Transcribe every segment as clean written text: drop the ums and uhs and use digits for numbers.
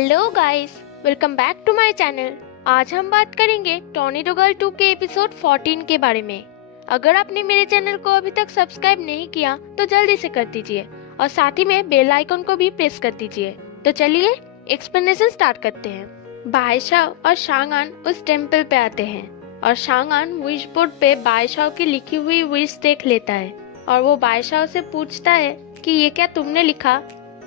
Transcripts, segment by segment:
Hello guys, welcome back to my channel. आज हम बात करेंगे टॉर्नेडो गर्ल 2 के एपिसोड 14 के बारे में। अगर आपने मेरे चैनल को अभी तक सब्सक्राइब नहीं किया तो जल्दी से कर दीजिए और साथ ही में बेल आइकन को भी प्रेस कर दीजिए। तो चलिए एक्सप्लेनेशन स्टार्ट करते हैं। बायशाओ और शांगान उस टेम्पल पे आते हैं और शांगान विश बोर्ड पे बायशाओ की लिखी हुई विश देख लेता है और वो बायशाओ से पूछता है कि ये क्या तुमने लिखा।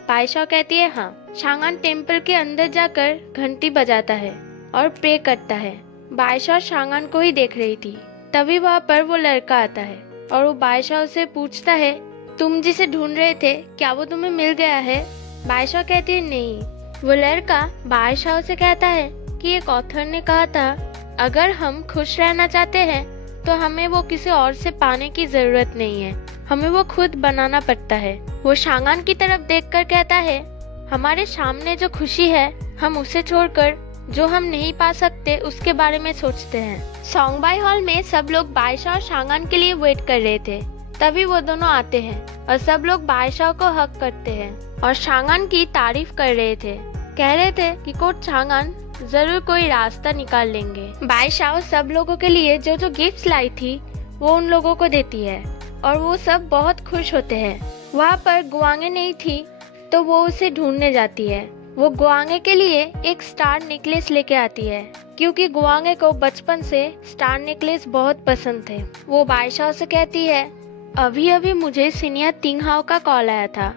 बायशाओ कहती है हाँ। शांगान टेम्पल के अंदर जाकर घंटी बजाता है और प्रे करता है। बायशाओ शांगान को ही देख रही थी। तभी वहाँ पर वो लड़का आता है और वो बायशाओ से पूछता है तुम जिसे ढूंढ रहे थे क्या वो तुम्हें मिल गया है। बायशाओ कहती है नहीं। वो लड़का बायशाओ से कहता है कि एक ऑथर ने कहा था अगर हम खुश रहना चाहते हैं तो हमें वो किसी और से पाने की जरूरत नहीं है, हमें वो खुद बनाना पड़ता है। वो शांगान की तरफ देखकर कहता है हमारे सामने जो खुशी है हम उसे छोड़कर जो हम नहीं पा सकते उसके बारे में सोचते हैं। सॉन्गबाई हॉल में सब लोग बायशाओ और शांगान के लिए वेट कर रहे थे। तभी वो दोनों आते हैं और सब लोग बायशाओ को हक करते हैं और शांगान की तारीफ कर रहे थे। कह रहे थे कि कोच शांगान जरूर कोई रास्ता निकाल लेंगे। बायशाओ सब लोगों के लिए जो जो गिफ्ट्स लाई थी वो उन लोगों को देती है और वो सब बहुत खुश होते हैं। वहाँ पर गुआंगे नहीं थी तो वो उसे ढूंढने जाती है। वो गुआंगे के लिए एक स्टार नेकलेस लेके आती है क्योंकि गुआंगे को बचपन से स्टार नेकलेस बहुत पसंद थे। वो बायशाओ से कहती है अभी अभी मुझे सीनियर तिंगहाओ का कॉल आया था।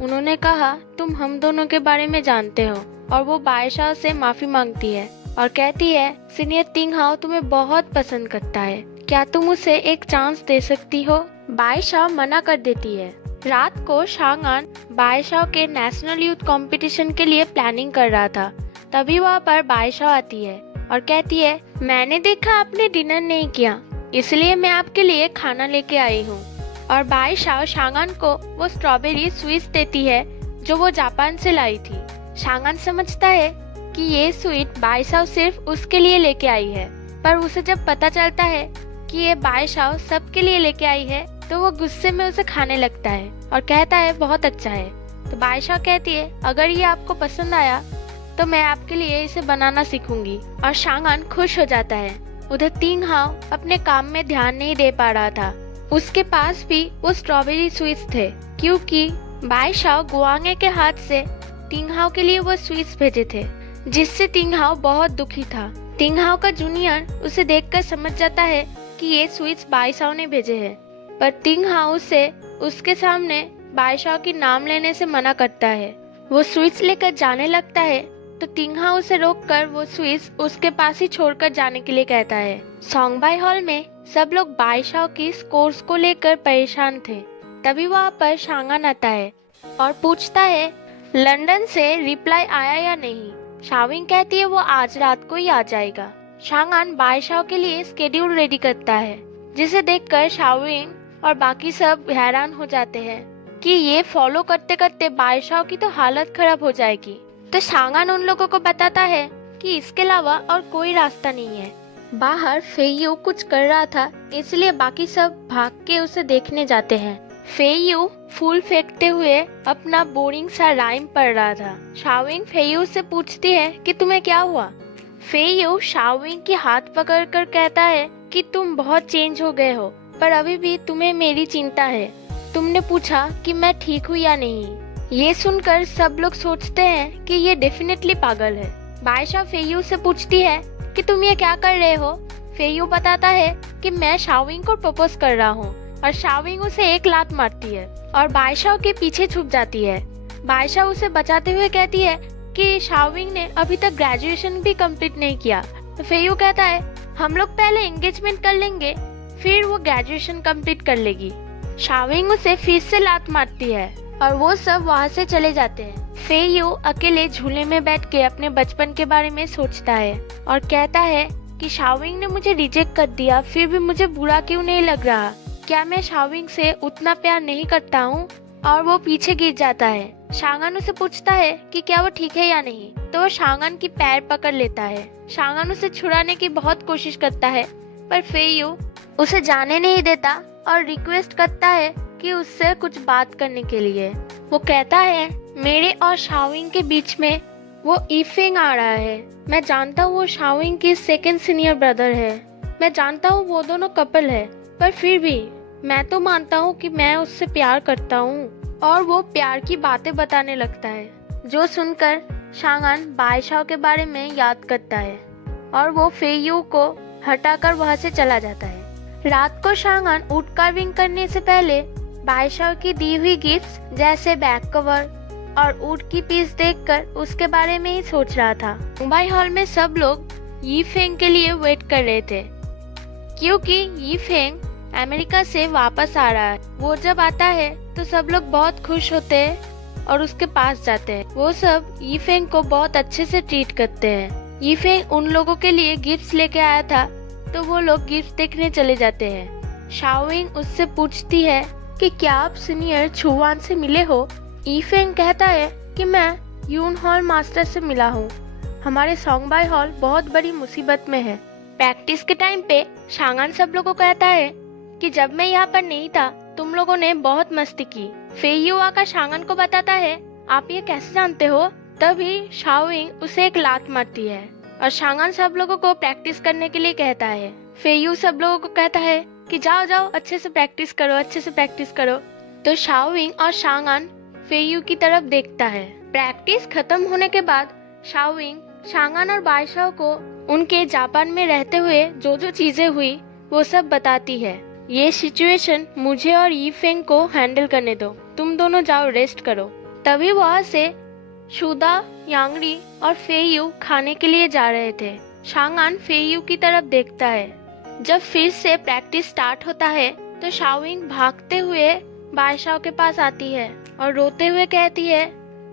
उन्होंने कहा तुम हम दोनों के बारे में जानते हो और वो बायशाओ से माफी मांगती है और कहती है सीनियर तिंगहाओ तुम्हें बहुत पसंद करता है, क्या तुम उसे एक चांस दे सकती हो। बायशाओ मना कर देती है। रात को शांगान बायशाओ के नेशनल यूथ कंपटीशन के लिए प्लानिंग कर रहा था। तभी वहाँ पर बायशाओ आती है और कहती है मैंने देखा आपने डिनर नहीं किया इसलिए मैं आपके लिए खाना लेके आई हूँ। और बायशाओ शांगान को वो स्ट्रॉबेरी स्वीट्स देती है जो वो जापान से लाई थी। शांगान समझता है कि ये स्वीट बायशाओ सिर्फ उसके लिए लेके आई है, पर उसे जब पता चलता है कि ये बायशाओ सबके लिए लेके आई है तो वो गुस्से में उसे खाने लगता है और कहता है बहुत अच्छा है। तो बायशाओ कहती है अगर ये आपको पसंद आया तो मैं आपके लिए इसे बनाना सीखूंगी। और शांगान खुश हो जाता है। उधर तिंगहाओ अपने काम में ध्यान नहीं दे पा रहा था। उसके पास भी वो स्ट्रॉबेरी स्वीट्स थे क्योंकि बायशाओ गुआंगे के हाथ से तिंगहाओ के लिए वो स्वीट्स भेजे थे, जिससे तिंगहाओ बहुत दुखी था। तिंगहाओ का जूनियर उसे देखकर समझ जाता है कि ये स्वीट्स बायशाओ ने भेजे हैं, पर तिंगहाओ से उसके सामने बायशाओ की नाम लेने से मना करता है। वो स्वीट्स लेकर जाने लगता है तो तिंगहाओ उसे रोककर वो स्वीट्स उसके पास ही छोड़कर जाने के लिए कहता है। सॉन्गबाई हॉल में सब लोग बायशाओ की स्कोर्स को लेकर परेशान थे। तभी वहाँ पर शांगान आता है और पूछता है लंदन से रिप्लाई आया या नहीं। शाविंग कहती है वो आज रात को ही आ जाएगा। शांगान बायशाओ के लिए स्केड्यूल रेडी करता है, जिसे देखकर शाविंग और बाकी सब हैरान हो जाते हैं कि ये फॉलो करते करते बायशाओ की तो हालत खराब हो जाएगी। तो शांगान उन लोगों को बताता है कि इसके अलावा और कोई रास्ता नहीं है। बाहर फेयू कुछ कर रहा था इसलिए बाकी सब भाग के उसे देखने जाते हैं। फेयू फूल फेंकते हुए अपना बोरिंग सा राइम पढ़ रहा था। शाविंग फेयू से पूछती है कि तुम्हें क्या हुआ। फेयू शाविंग की हाथ पकड़कर कहता है कि तुम बहुत चेंज हो गए हो, पर अभी भी तुम्हें मेरी चिंता है। तुमने पूछा कि मैं ठीक हूँ या नहीं। ये सुनकर सब लोग सोचते हैं कि ये डेफिनेटली पागल है। बायशाओ फेयू से पूछती है कि तुम ये क्या कर रहे हो। फेयू बताता है कि मैं शाविंग को प्रपोज कर रहा हूँ और शाविंग उसे एक लात मारती है और बायशाओ के पीछे छुप जाती है। बायशाओ उसे बचाते हुए कहती है कि शाविंग ने अभी तक ग्रेजुएशन भी कंप्लीट नहीं किया। तो फेयू कहता है हम लोग पहले एंगेजमेंट कर लेंगे फिर वो ग्रेजुएशन कंप्लीट कर लेगी। शाविंग उसे फिर से लात मारती है और वो सब वहाँ से चले जाते हैं। फेयू अकेले झूले में बैठ के अपने बचपन के बारे में सोचता है और कहता है कि शाविंग ने मुझे रिजेक्ट कर दिया फिर भी मुझे बुरा क्यों नहीं लग रहा, क्या मैं शाविंग से उतना प्यार नहीं करता हूँ। और वो पीछे गिर जाता है। शांगान उसे पूछता है कि क्या वो ठीक है या नहीं, तो वो शांगान की पैर पकड़ लेता है। शांगान उसे छुड़ाने की बहुत कोशिश करता है पर फेयू उसे जाने नहीं देता और रिक्वेस्ट करता है कि उससे कुछ बात करने के लिए। वो कहता है मेरे और शाविंग के बीच में वो ईफेंग आ रहा है। मैं जानता हूँ वो शाओविंग की सेकंड सीनियर ब्रदर है। मैं जानता हूँ वो दोनों कपल है, पर फिर भी मैं तो मानता हूँ कि मैं उससे प्यार करता हूँ। और वो प्यार की बातें बताने लगता है, जो सुनकर शांगान बायशाओ के बारे में याद करता है और वो फेयू को हटाकर वहाँ से चला जाता है। रात को शांगान वुड कार्विंग करने से पहले बायशाओ की दी हुई गिफ्ट्स जैसे बैक कवर और वुड की पीस देखकर उसके बारे में ही सोच रहा था। मुंबई हॉल में सब लोग यी फेंग के लिए वेट कर रहे थे, क्योंकि यी फेंग अमेरिका से वापस आ रहा है। वो जब आता है तो सब लोग बहुत खुश होते हैं और उसके पास जाते हैं। वो सब यी फेंग को बहुत अच्छे से ट्रीट करते हैं। यी फेंग उन लोगों के लिए गिफ्ट्स लेके आया था, तो वो लोग गिफ्ट देखने चले जाते हैं। शाओविंग उससे पूछती है कि क्या आप सीनियर छुवान से मिले हो। ईफेंग कहता है कि मैं यून हॉल मास्टर से मिला हूँ। हमारे सोंगबाई हॉल बहुत बड़ी मुसीबत में है। प्रैक्टिस के टाइम पे शांगान सब लोगों को कहता है कि जब मैं यहाँ पर नहीं था तुम लोगों ने बहुत मस्ती की। फेयू आकर शांगान को बताता है, आप ये कैसे जानते हो। तभी शाओविंग उसे एक लात मारती है और शांगान सब लोगों को प्रैक्टिस करने के लिए कहता है। फेयू सब लोगों को कहता है कि जाओ जाओ अच्छे से प्रैक्टिस करो, अच्छे से प्रैक्टिस करो। तो शाओविंग और शांगान फेयू की तरफ देखता है। प्रैक्टिस खत्म होने के बाद शाओविंग शांगान और बायशाओ को उनके जापान में रहते हुए जो जो चीजें हुई वो सब बताती है। ये सिचुएशन मुझे और यी फेंग को हैंडल करने दो, तुम दोनों जाओ रेस्ट करो। तभी वहाँ से शुदा, यांगरी और फेयू खाने के लिए जा रहे थे। शांगान फेयू की तरफ देखता है। जब फिर से प्रैक्टिस स्टार्ट होता है तो शाओविंग भागते हुए बायशाओ के पास आती है और रोते हुए कहती है,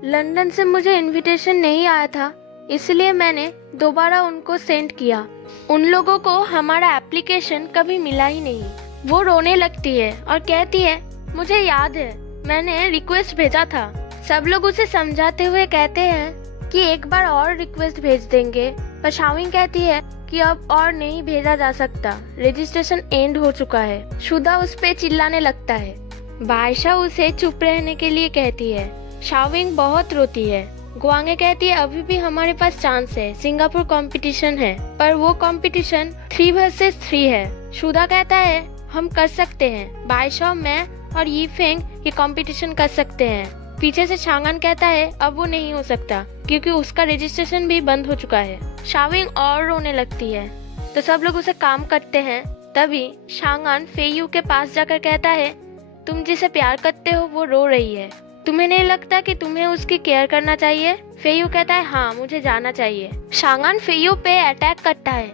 लंदन से मुझे इनविटेशन नहीं आया था, इसलिए मैंने दोबारा उनको सेंड किया। उन लोगों को हमारा एप्लीकेशन कभी मिला ही नहीं। वो रोने लगती है और कहती है, मुझे याद है मैंने रिक्वेस्ट भेजा था। सब लोग उसे समझाते हुए कहते हैं कि एक बार और रिक्वेस्ट भेज देंगे, पर शाओविंग कहती है कि अब और नहीं भेजा जा सकता, रजिस्ट्रेशन एंड हो चुका है। शुदा उस पे चिल्लाने लगता है। बायशा उसे चुप रहने के लिए कहती है। शाओविंग बहुत रोती है। गुआंगे कहती है, अभी भी हमारे पास चांस है, सिंगापुर कंपटीशन है, पर वो कंपटीशन 3 वर्सेस 3 है। शुदा कहता है, हम कर सकते हैं, बायशा, मैं और यी फेंग ये कंपटीशन कर सकते हैं। पीछे से शांगान कहता है, अब वो नहीं हो सकता क्योंकि उसका रजिस्ट्रेशन भी बंद हो चुका है। शाओविंग और रोने लगती है, तो सब लोग उसे काम करते हैं। तभी शांगान फेयू के पास जाकर कहता है, तुम जिसे प्यार करते हो वो रो रही है, तुम्हें नहीं लगता कि तुम्हें उसकी केयर करना चाहिए। फेयू कहता है, हाँ मुझे जाना चाहिए। शांगान फेयू पे अटैक करता है।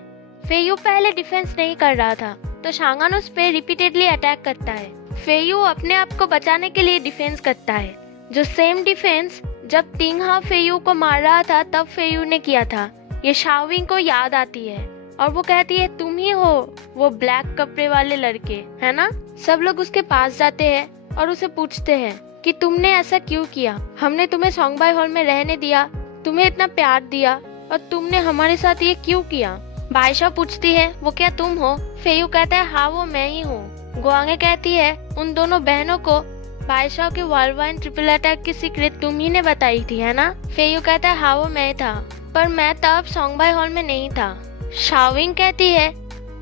फेयू पहले डिफेंस नहीं कर रहा था, तो शांगान उस पे रिपीटेडली अटैक करता है। फेयू अपने आप को बचाने के लिए डिफेंस करता है, जो सेम डिफेंस जब तिंगहा फेयू को मार रहा था तब फेयू ने किया था। ये शाओविंग को याद आती है और वो कहती है, तुम ही हो वो ब्लैक कपड़े वाले लड़के, है ना। सब लोग उसके पास जाते हैं और उसे पूछते हैं कि तुमने ऐसा क्यों किया। हमने तुम्हें सोंगबाई हॉल में रहने दिया, तुम्हें इतना प्यार दिया, और तुमने हमारे साथ ये क्यों किया। बायशा पूछती है, वो क्या तुम हो। फेयू कहता है, हाँ वो मैं ही हूँ। गुआंगे कहती है, उन दोनों बहनों को बायशा के वर्ल्डवाइड ट्रिपल अटैक की सीक्रेट तुम ही ने बताई थी, है ना। फेयू कहता है, हाँ वो मैं था, पर मैं तब सोंगबाई हॉल में नहीं था। शाओविंग कहती है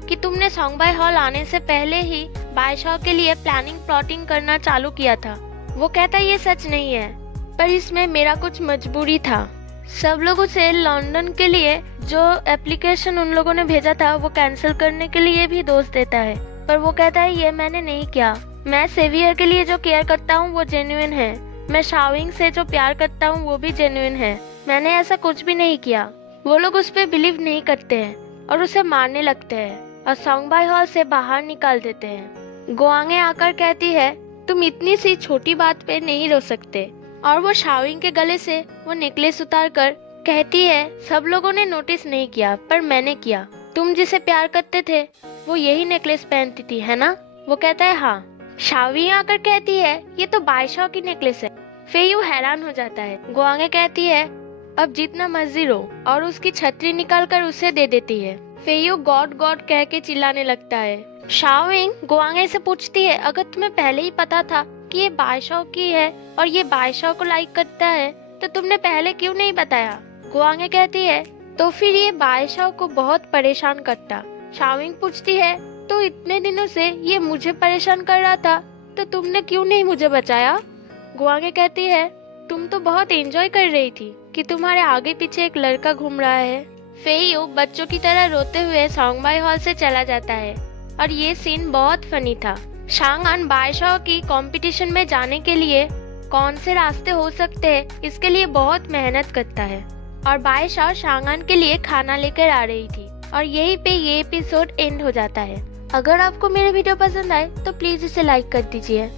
कि तुमने सोंगबाई हॉल आने से पहले ही बायशा के लिए प्लानिंग प्लॉटिंग करना चालू किया था। वो कहता है, ये सच नहीं है, पर इसमें मेरा कुछ मजबूरी था। सब लोग उसे लंदन के लिए जो एप्लीकेशन उन लोगों ने भेजा था वो कैंसिल करने के लिए भी दोष देता है, पर वो कहता है, ये मैंने नहीं किया। मैं सेवियर के लिए जो केयर करता हूँ वो जेन्युइन है। मैं शाओविंग से जो प्यार करता हूँ वो भी जेन्युइन है। मैंने ऐसा कुछ भी नहीं किया। वो लोग उस पर बिलीव नहीं करते हैं और उसे मारने लगते हैं और सोंगबाई हॉल से बाहर निकाल देते हैं। गुआंगे आकर कहती है, तुम इतनी सी छोटी बात पे नहीं रो सकते, और वो शाओविंग के गले से वो नेकलेस उतार कर कहती है, सब लोगों ने नोटिस नहीं किया पर मैंने किया। तुम जिसे प्यार करते थे वो यही नेकलेस पहनती थी, है ना। वो कहता है, हाँ। शाओविंग आकर कहती है, ये तो बायशा की नेकलेस है। फेयू हैरान हो जाता है। गुआंगे कहती है, अब जितना मर्जी रो, और उसकी छतरी निकाल कर उसे दे देती है। फेयू गॉड गॉड कह के चिल्लाने लगता है। शाओविंग गुआंगे से पूछती है, अगर तुम्हें पहले ही पता था कि ये बायशा की है और ये बायशा को लाइक करता है तो तुमने पहले क्यों नहीं बताया। गुआंगे कहती है तो फिर ये बादशाह को बहुत परेशान करता। शाओमिंग पूछती है तो इतने दिनों से ये मुझे परेशान कर रहा था, तो तुमने क्यों नहीं मुझे बचाया? गुआंगे कहती है तुम तो बहुत एंजॉय कर रही थी कि तुम्हारे आगे पीछे एक लड़का घूम रहा है। फेयू बच्चों की तरह रोते हुए सोंगबाई हॉल से चला जाता है और ये सीन बहुत फनी था। शांगन बादशाह की कंपटीशन में जाने के लिए कौन से रास्ते हो सकते हैं इसके लिए बहुत मेहनत करता है और बादशाह शांगन के लिए खाना लेकर आ रही थी और यहीं पे ये एपिसोड एंड हो जाता है। अगर आपको मेरे वीडियो पसंद आए तो प्लीज इसे लाइक कर दीजिए।